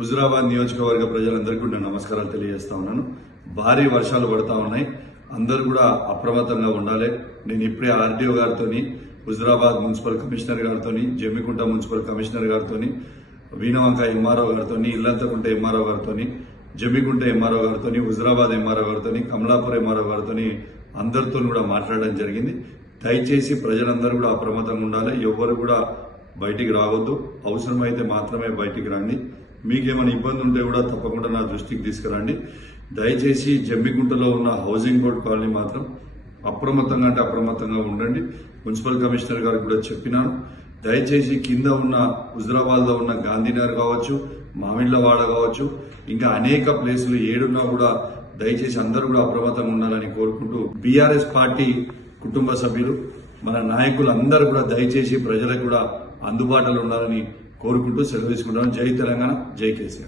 హుజురాబాద్ నియోజకవర్గ ప్రజలందరికీ కూడా నమస్కారాలు తెలియజేస్తా ఉన్నాను. భారీ వర్షాలు పడతా ఉన్నాయి. అందరూ కూడా అప్రమత్తంగా ఉండాలి. నేను ఇప్పుడే ఆర్డీఓ గారితో, హుజురాబాద్ మున్సిపల్ కమిషనర్ గారితో, జమ్మికుంట మున్సిపల్ కమిషనర్ గారితో, వీణవంక ఎంఆర్ఓ గారితో, ఇల్లంతకుంట ఎంఆర్ఓ గారితో, జమ్మికుంట ఎంఆర్ఓ గారితో, హుజురాబాద్ ఎంఆర్ఓ గారితో, కమలాపూర్ ఎంఆర్ఓ గారితో అందరితో కూడా మాట్లాడడం జరిగింది. దయచేసి ప్రజలందరూ కూడా అప్రమత్తంగా ఉండాలి. ఎవరు కూడా బయటికి రావద్దు. అవసరమైతే మాత్రమే బయటికి రండి. మీకేమైనా ఇబ్బంది ఉంటే కూడా తప్పకుండా నా దృష్టికి తీసుకురండి. దయచేసి జమ్మిగుంటలో ఉన్న హౌసింగ్ బోర్డు కాలనీ మాత్రం అప్రమత్తంగా ఉండండి. మున్సిపల్ కమిషనర్ గారికి కూడా చెప్పినాను. దయచేసి కింద ఉన్న హుజురాబాద్ లో ఉన్న గాంధీనగర్ కావచ్చు, మామిళ్లవాడ కావచ్చు, ఇంకా అనేక ప్లేసులు ఏడున్నా కూడా దయచేసి అందరూ కూడా అప్రమత్తంగా ఉండాలని కోరుకుంటూ, బీఆర్ఎస్ పార్టీ కుటుంబ సభ్యులు మన నాయకులు అందరూ కూడా దయచేసి ప్రజలకు కూడా అందుబాటులో ఉండాలని కోరుకుంటూ సెలవు తీసుకుంటాను. జై తెలంగాణ, జై కేసీఆర్.